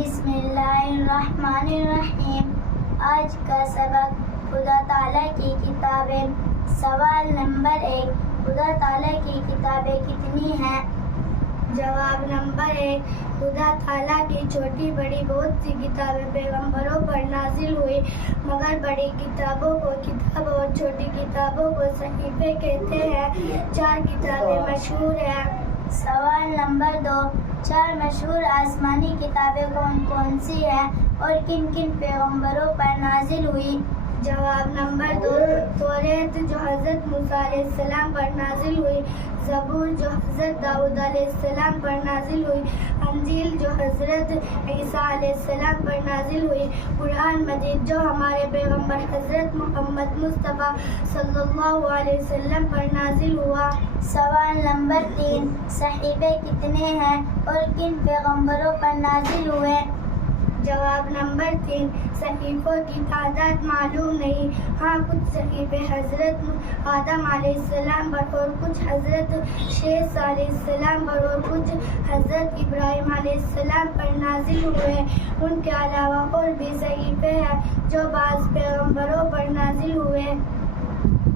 بسم اللہ الرحمن الرحیم۔ آج کا سبق خدا تعالیٰ کی کتابیں۔ سوال نمبر 1، خدا تعالیٰ کی کتابیں کتنی ہیں؟ جواب نمبر 1، خدا تعالیٰ کی چھوٹی بڑی بہت سی کتابیں پیغمبروں پر نازل ہوئی، مگر بڑی کتابوں کو کتاب اور چھوٹی کتابوں کو صحیفے کہتے ہیں۔ 4 کتابیں مشہور ہیں۔ سوال نمبر 2، 4 مشہور آسمانی کتابیں کون کون سی ہیں اور کن کن پیغمبروں پر نازل ہوئی؟ جواب نمبر 2، توریت جو حضرت موسیٰ علیہ السلام پر نازل ہوئی، زبور جو حضرت داؤد علیہ السلام پر نازل ہوئی، انجیل جو حضرت عیسیٰ علیہ السلام پر نازل ہوئی، قرآن مجید جو ہمارے پیغمبر حضرت محمد مصطفیٰ صلی اللہ علیہ وسلم پر نازل ہوا۔ سوال نمبر 3، صحیفے کتنے ہیں اور کن پیغمبروں پر نازل ہوئے؟ جواب نمبر 3، صحیفوں کی تعداد معلوم نہیں، ہاں کچھ صحیفے حضرت آدم علیہ السلام پر اور کچھ حضرت شیث علیہ السلام پر اور کچھ حضرت ابراہیم علیہ السلام پر نازل ہوئے۔ ان کے علاوہ اور بھی صحیفے ہیں جو بعض پیغمبروں پر نازل ہوئے۔